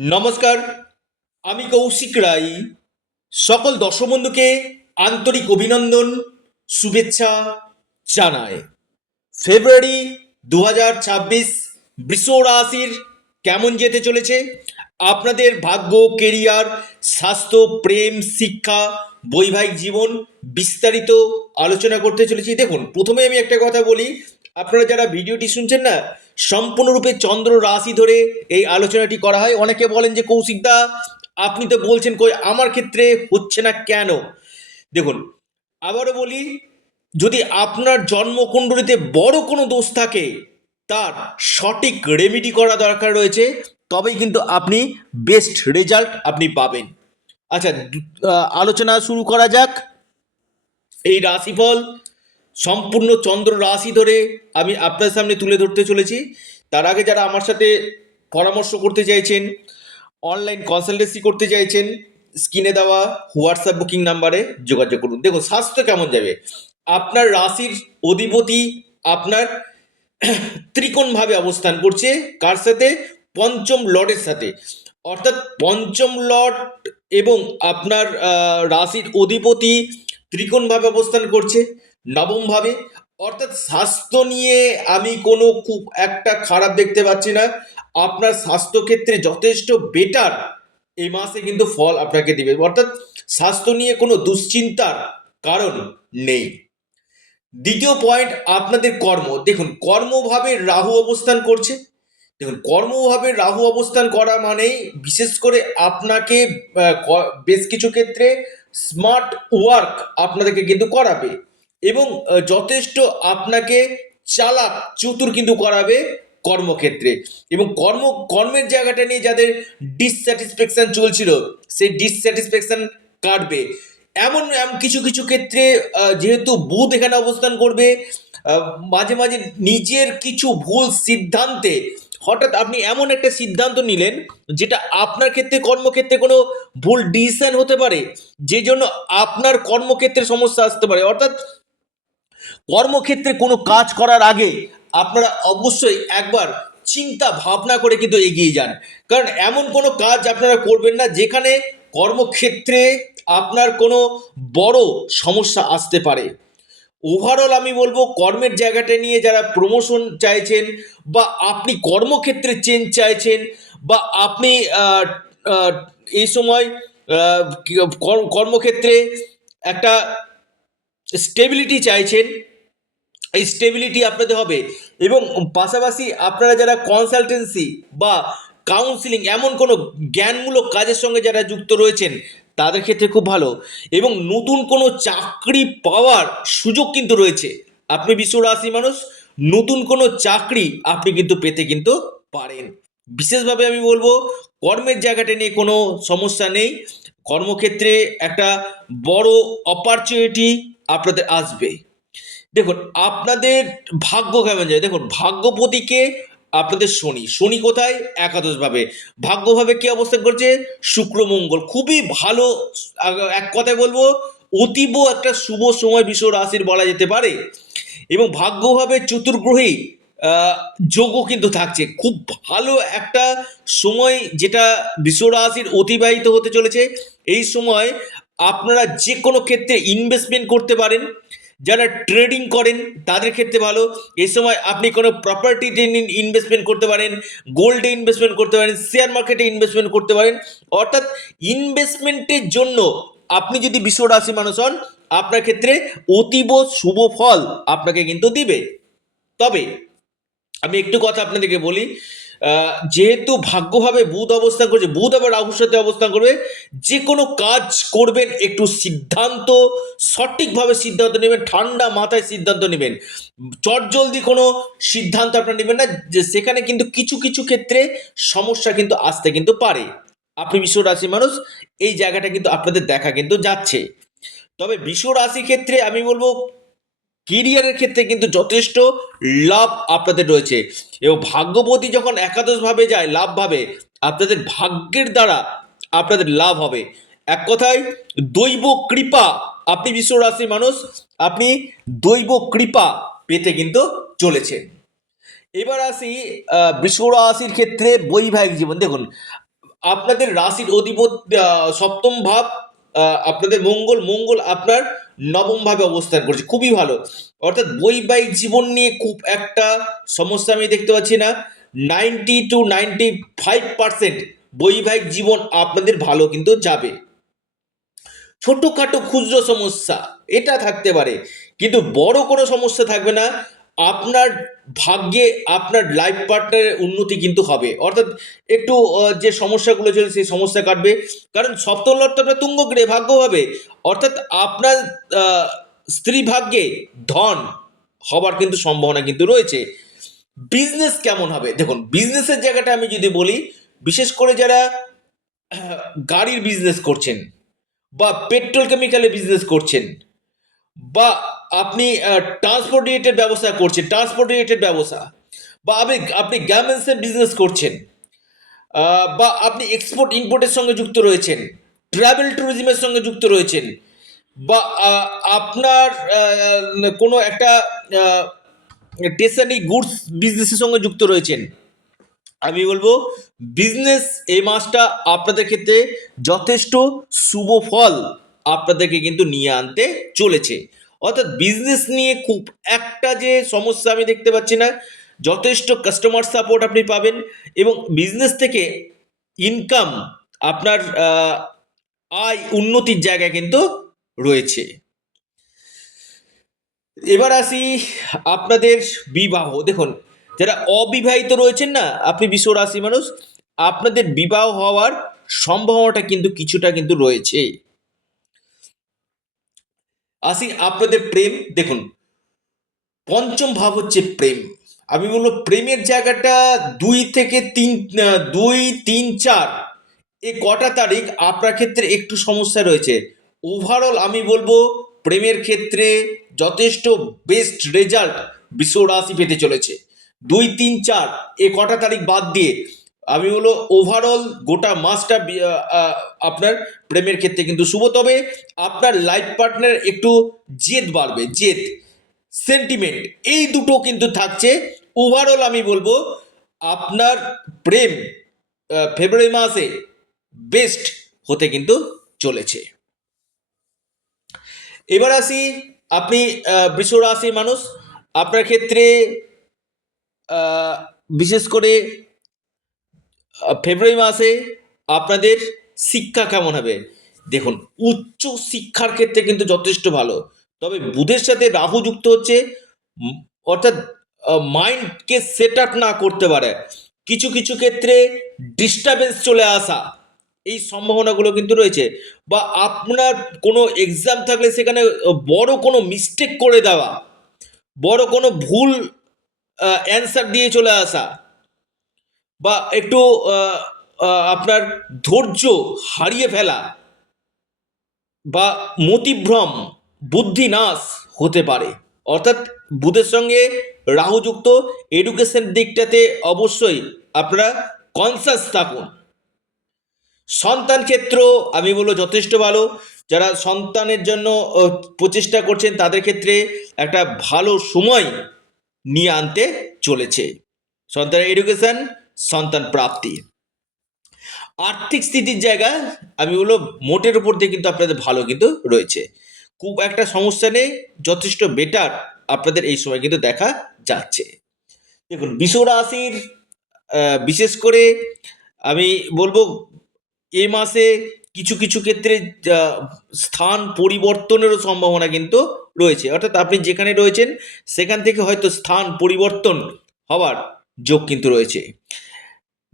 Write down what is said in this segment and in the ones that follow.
নমস্কার, আমি কৌশিক রাই। সকল দর্শক বন্ধুকে আন্তরিক অভিনন্দন, শুভেচ্ছা জানাই। ফেব্রুয়ারি 2026 বৃষ রাশির কেমন যেতে চলেছে? আপনাদের ভাগ্য, কেরিয়ার, স্বাস্থ্য, প্রেম, শিক্ষা, বৈবাহিক জীবন বিস্তারিত আলোচনা করতে চলেছি। দেখুন, প্রথমে আমি একটা কথা বলি, আপনারা যারা ভিডিওটি শুনছেন না, সম্পূর্ণরূপে চন্দ্র রাশি ধরে এই আলোচনাটি করা হয়। অনেকে বলেন যে কৌশিকদা, আপনি তো বলছেন, কই আমার ক্ষেত্রে হচ্ছে না কেন? দেখুন, আবারও বলি, যদি আপনার জন্মকুণ্ডলিতে বড় কোনো দোষ থাকে, তার সঠিক রেমেডি করা দরকার রয়েছে, তবেই কিন্তু আপনি বেস্ট রেজাল্ট আপনি পাবেন। আচ্ছা, আলোচনা শুরু করা যাক। এই রাশিফল সম্পূর্ণ চন্দ্র রাশি ধরে আমি আপনার সামনে তুলে ধরতে চলেছি। তার আগে যারা আমার সাথে পরামর্শ করতে চাইছেন, অনলাইন কনসালটেন্সি করতে চাইছেন, স্ক্রিনে দেওয়া হোয়াটসঅ্যাপ বুকিং নাম্বারে যোগাযোগ করুন। দেখুন, স্বাস্থ্য কেমন যাবে? আপনার রাশির অধিপতি আপনার ত্রিকোণভাবে অবস্থান করছে। কার সাথে? পঞ্চম লর্ডের সাথে। অর্থাৎ পঞ্চম লর্ড এবং আপনার রাশির অধিপতি ত্রিকোণভাবে অবস্থান করছে, নবমভাবে। অর্থাৎ স্বাস্থ্য নিয়ে আমি কোনো খুব একটা খারাপ দেখতে পাচ্ছি না। আপনার স্বাস্থ্যক্ষেত্রে যথেষ্ট বেটার এই মাসে কিন্তু ফল আপনাকে দিবে। অর্থাৎ স্বাস্থ্য নিয়ে কোনো দুশ্চিন্তার কারণ নেই। দ্বিতীয় পয়েন্ট, আপনাদের কর্ম। দেখুন, কর্মভাবে রাহু অবস্থান করছে। দেখুন, কর্মভাবে রাহু অবস্থান করা মানেই বিশেষ করে আপনাকে বেশ কিছু ক্ষেত্রে স্মার্ট ওয়ার্ক আপনাদেরকে কিন্তু করাবে এবং যথেষ্ট আপনাকে চালাক চতুর কিন্তু করাবে কর্মক্ষেত্রে। এবং কর্মের জায়গাটা নিয়ে যাদের ডিসস্যাটিসফ্যাকশন চলছিল, সেই ডিসস্যাটিসফ্যাকশন কাটবে। এমন কিছু কিছু ক্ষেত্রে যেহেতু বুধ এখানে অবস্থান করবে, মাঝে মাঝে নিজের কিছু ভুল সিদ্ধান্তে হঠাৎ আপনি এমন একটা সিদ্ধান্ত নিলেন যেটা আপনার ক্ষেত্রে কর্মক্ষেত্রে কোনো ভুল ডিসিশন হতে পারে, যে জন্য আপনার কর্মক্ষেত্রে সমস্যা আসতে পারে। অর্থাৎ কর্মক্ষেত্রে কোনো কাজ করার আগে আপনারা অবশ্যই একবার চিন্তা ভাবনা করে কিন্তু এগিয়ে যান। কারণ এমন কোনো কাজ আপনারা করবেন না যেখানে কর্মক্ষেত্রে আপনার কোনো বড় সমস্যা আসতে পারে। ওভারঅল আমি বলবো, কর্মের জায়গাটা নিয়ে যারা প্রমোশন চাইছেন, বা আপনি কর্মক্ষেত্রে চেঞ্জ চাইছেন, বা আপনি আহ, এই সময় কর্মক্ষেত্রে একটা স্টেবিলিটি চাইছেন, এই স্টেবিলিটি আপনাদের হবে। এবং পাশাপাশি আপনারা যারা কনসালটেন্সি বা কাউন্সিলিং, এমন কোনো জ্ঞানমূলক কাজের সঙ্গে যারা যুক্ত রয়েছেন, তাদের ক্ষেত্রে খুব ভালো। এবং নতুন কোনো চাকরি পাওয়ার সুযোগ কিন্তু রয়েছে। আপনি বিশ্ব রাশি মানুষ, নতুন কোনো চাকরি আপনি কিন্তু পেতে কিন্তু পারেন। বিশেষভাবে আমি বলবো, কর্মের জায়গাটা নিয়ে কোনো সমস্যা নেই। কর্মক্ষেত্রে একটা বড় অপরচুনিটি আপনাদের আসবে। দেখুন, আপনাদের ভাগ্য কেমন যায়? দেখুন, ভাগ্যপতিকে আপনাদের শনি। শনি কোথায়? একাদশভাবে। ভাগ্যভাবে কি অবস্থান করছে? শুক্র মঙ্গল। খুবই ভালো। এক কথায় বলবো, অতীব একটা শুভ সময় বিশ্ব রাশির বলা যেতে পারে। এবং ভাগ্যভাবে চতুর্গ্রহী আহ, যোগও কিন্তু থাকছে। খুব ভালো একটা সময় যেটা বিশ্ব রাশির অতিবাহিত হতে চলেছে। এই সময় আপনারা যে কোনো ক্ষেত্রে ইনভেস্টমেন্ট করতে পারেন। যারা ট্রেডিং করেন তাদের ক্ষেত্রে ভালো। এই সময় আপনি কোনো প্রপার্টিতে ইনভেস্টমেন্ট করতে পারেন, গোল্ডে ইনভেস্টমেন্ট করতে পারেন, শেয়ার মার্কেটে ইনভেস্টমেন্ট করতে পারেন। অর্থাৎ ইনভেস্টমেন্টের জন্য আপনি যদি বিশ্ব রাশি মানুষ হন, আপনার ক্ষেত্রে অতীব শুভ ফল আপনাকে কিন্তু দিবে। তবে আমি একটু কথা আপনাদেরকে বলি, যেহেতু ভাগ্যভাবে বুধ অবস্থান করছে, বুধ আবার রাহুর সাথে অবস্থান করবে, যে কোনো কাজ করবেন একটু সিদ্ধান্ত, সঠিকভাবে সিদ্ধান্ত নেবেন, ঠান্ডা মাথায় সিদ্ধান্ত নেবেন। চটজলদি কোনো সিদ্ধান্ত আপনারা নেবেন না, যে সেখানে কিন্তু কিছু কিছু ক্ষেত্রে সমস্যা কিন্তু আসতে কিন্তু পারে। আপনি বিশ্ব রাশি মানুষ, এই জায়গাটা কিন্তু আপনাদের দেখা কিন্তু যাচ্ছে। তবে বিশ্ব রাশি ক্ষেত্রে আমি বলবো, কেরিয়ারের ক্ষেত্রে কিন্তু যথেষ্ট লাভ আপনাদের রয়েছে। এবং ভাগ্যবতী যখন একাদশভাবে যায়, লাভভাবে, আপনাদের ভাগ্যের দ্বারা আপনাদের লাভ হবে। এক কথায় দৈব কৃপা। আপনি বিশ্ব রাশির মানুষ, আপনি দৈব কৃপা পেতে কিন্তু চলেছেন। এবার আসি বৃষ রাশির ক্ষেত্রে বৈবাহিক জীবন। দেখুন, আপনাদের রাশির অধিপতি সপ্তম ভাব, আপনাদের মঙ্গল, মঙ্গল আপনার নবম ভাবে অবস্থান করছে, খুবই ভালো। অর্থাৎ বৈবাহিক জীবন নিয়ে খুব একটা সমস্যা আমি দেখতে পাচ্ছি না। 90 to 95% বৈবাহিক জীবন আপনাদের ভালো কিন্তু যাবে। ছোটখাটো ক্ষুদ্র সমস্যা এটা থাকতে পারে, কিন্তু বড় কোনো সমস্যা থাকবে না। আপনার ভাগ্যে আপনার লাইফ পার্টনারের উন্নতি কিন্তু হবে, অর্থাৎ একটু যে সমস্যাগুলো চলে সেই সমস্যা কাটবে। কারণ সপ্তম লর্ড আপনার তুঙ্গ গ্রহে ভাগ্য হবে, অর্থাৎ আপনার আহ, স্ত্রী ভাগ্যে ধন হবার কিন্তু সম্ভাবনা কিন্তু রয়েছে। বিজনেস কেমন হবে? দেখুন, বিজনেসের জায়গাটা আমি যদি বলি, বিশেষ করে যারা গাড়ির বিজনেস করছেন বা পেট্রোল কেমিক্যালের বিজনেস করছেন, বা আপনি ট্রান্সপোর্ট রিলেটেড ব্যবসা করছেন, ট্রান্সপোর্ট রিলেটেড ব্যবসা, বা আপনি আপনি গার্মেন্টসের বিজনেস করছেন, বা আপনি এক্সপোর্ট ইম্পোর্টের সঙ্গে যুক্ত রয়েছেন, ট্রাভেল ট্যুরিজমের সঙ্গে যুক্ত রয়েছেন, বা আপনার কোনো একটা স্টেশনারি গুডস বিজনেসের সঙ্গে যুক্ত রয়েছেন, আমি বলবো বিজনেস এই মাসটা আপনাদের ক্ষেত্রে যথেষ্ট শুভ ফল আপনাদেরকে কিন্তু নিয়ে আনতে চলেছে। অর্থাৎ বিজনেস নিয়ে খুব একটা যে সমস্যা আমি দেখতে পাচ্ছি না, যথেষ্ট কাস্টমার সাপোর্ট আপনি পাবেন, এবং বিজনেস থেকে ইনকাম আপনার আয় উন্নতির জায়গায় কিন্তু রয়েছে। এবার আসি আপনাদের বিবাহ। দেখুন, যারা অবিবাহিত রয়েছেন না, আপনি বিশ্ব রাশি মানুষ, আপনাদের বিবাহ হওয়ার সম্ভাবনাটা কিন্তু কিছুটা কিন্তু রয়েছে। আসি আপনাদের প্রেম। দেখুন, পঞ্চম ভাব হচ্ছে প্রেম। আমি বলবো প্রেমের জায়গাটা 2 থেকে 3, 2, 3, 4 এই কটা তারিখ আপনার ক্ষেত্রে একটু সমস্যা রয়েছে। ওভারঅল আমি বলবো প্রেমের ক্ষেত্রে যথেষ্ট বেস্ট রেজাল্ট বিশ্ব রাশি পেতে চলেছে। 2, 3, 4 এ কটা তারিখ বাদ দিয়ে আমি বলবো ওভারঅল গোটা মাসটা আপনার প্রেমের ক্ষেত্রে কিন্তু শুভ। তবে আপনার লাইফ পার্টনার একটু জেদ বাড়বে, জেদ, সেন্টিমেন্ট, এই দুটো কিন্তু থাকছে। ওভারঅল আমি বলবো আপনার প্রেম ফেব্রুয়ারি মাসে বেস্ট হতে কিন্তু চলেছে। এবার আসি আপনি বৃষ রাশির মানুষ, আপনার ক্ষেত্রে আহ, বিশেষ করে ফেব্রুয়ারি মাসে আপনাদের শিক্ষা কেমন হবে? দেখুন, উচ্চ শিক্ষার ক্ষেত্রে কিন্তু যথেষ্ট ভালো। তবে বুধের সাথে রাহু যুক্ত হচ্ছে, উম, অর্থাৎ মাইন্ডকে সেট আপ না করতে পারে, কিছু কিছু ক্ষেত্রে ডিস্টারবেন্স চলে আসা, এই সম্ভাবনাগুলো কিন্তু রয়েছে। বা আপনার কোনো এক্সাম থাকলে সেখানে বড় কোনো মিস্টেক করে দেওয়া, বড় কোনো ভুল অ্যান্সার দিয়ে চলে আসা, বা একটু আপনার ধৈর্য হারিয়ে ফেলা, বা মতিভ্রম, বুদ্ধিনাশ হতে পারে। অর্থাৎ বুধের সঙ্গে রাহুযুক্ত, এডুকেশন দিকটাতে অবশ্যই আপনারা কনসাস থাকুন। সন্তান ক্ষেত্র আমি বলবো যথেষ্ট ভালো। যারা সন্তানের জন্য প্রচেষ্টা করছেন তাদের ক্ষেত্রে একটা ভালো সময় নিয়ে আনতে চলেছে সন্তানের এডুকেশন, সন্তান প্রাপ্তি। আর্থিক স্থিতির জায়গা আমি বলবো মোটের উপর দিয়ে কিন্তু আপনাদের ভালো কিন্তু রয়েছে, খুব একটা সমস্যা নেই, যথেষ্ট বেটার আপনাদের এই সময় কিন্তু দেখা যাচ্ছে। দেখুন, বৃষ রাশির বিশেষ করে আমি বলবো এই মাসে কিছু কিছু ক্ষেত্রে আহ, স্থান পরিবর্তনেরও সম্ভাবনা কিন্তু রয়েছে। অর্থাৎ আপনি যেখানে রয়েছেন সেখান থেকে হয়তো স্থান পরিবর্তন হওয়ার যোগ কিন্তু রয়েছে।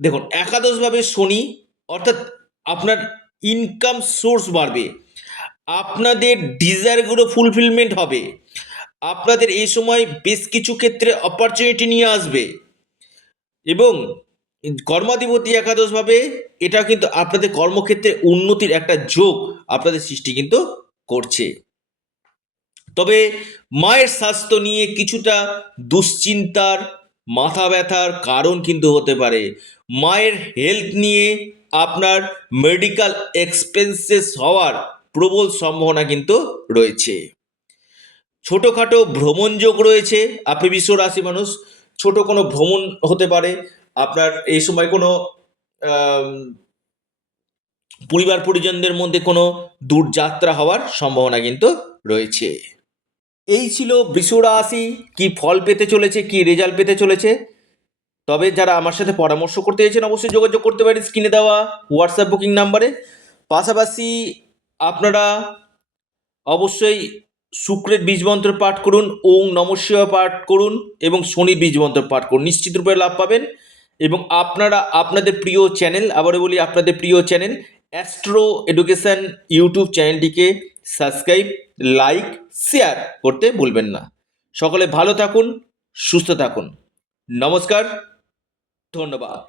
দেখুন, একাদশভাবে শনি, অর্থাৎ আপনার ইনকাম সোর্স বাড়বে, আপনাদের ডিজায়ারগুলো ফুলফিলমেন্ট হবে, আপনাদের এই সময় বেশ কিছু ক্ষেত্রে অপরচুনিটি নিয়ে আসবে, এবং কর্মাধিপতি একাদশভাবে এটা কিন্তু আপনাদের কর্মক্ষেত্রে উন্নতির একটা যোগ আপনাদের সৃষ্টি কিন্তু করছে। তবে মায়ের স্বাস্থ্য নিয়ে কিছুটা দুশ্চিন্তার, মাথা ব্যথার কারণ কিন্তু হতে পারে। মায়ের হেলথ নিয়ে আপনার মেডিকেল এক্সপেন্সেস হওয়ার প্রবল সম্ভাবনা কিন্তু রয়েছে। ছোটোখাটো ভ্রমণ যোগ রয়েছে, আপনি বিশ্ব রাশি মানুষ, ছোট কোনো ভ্রমণ হতে পারে আপনার এই সময়। কোনো পরিবার পরিজনদের মধ্যে কোনো দূরযাত্রা হওয়ার সম্ভাবনা কিন্তু রয়েছে। এই ছিল বৃষ রাশি কি ফল পেতে চলেছে, কি রেজাল্ট পেতে চলেছে। তবে যারা আমার সাথে পরামর্শ করতে চাইছেন অবশ্যই যোগাযোগ করতে পারেন স্ক্রিনে দেওয়া হোয়াটসঅ্যাপ বুকিং নাম্বারে। পাশাপাশি আপনারা অবশ্যই শুক্রের বীজমন্ত্র পাঠ করুন, ওং নমঃ শিবায় পাঠ করুন এবং শনির বীজমন্ত্র পাঠ করুন, নিশ্চিত রূপে লাভ পাবেন। এবং আপনারা আপনাদের প্রিয় চ্যানেল, আবারও বলি আপনাদের প্রিয় চ্যানেল অ্যাস্ট্রো এডুকেশন ইউটিউব চ্যানেলটিকে সাবস্ক্রাইব, লাইক, শেয়ার করতে ভুলবেন না। সকলে ভালো থাকুন, সুস্থ থাকুন। নমস্কার, ধন্যবাদ।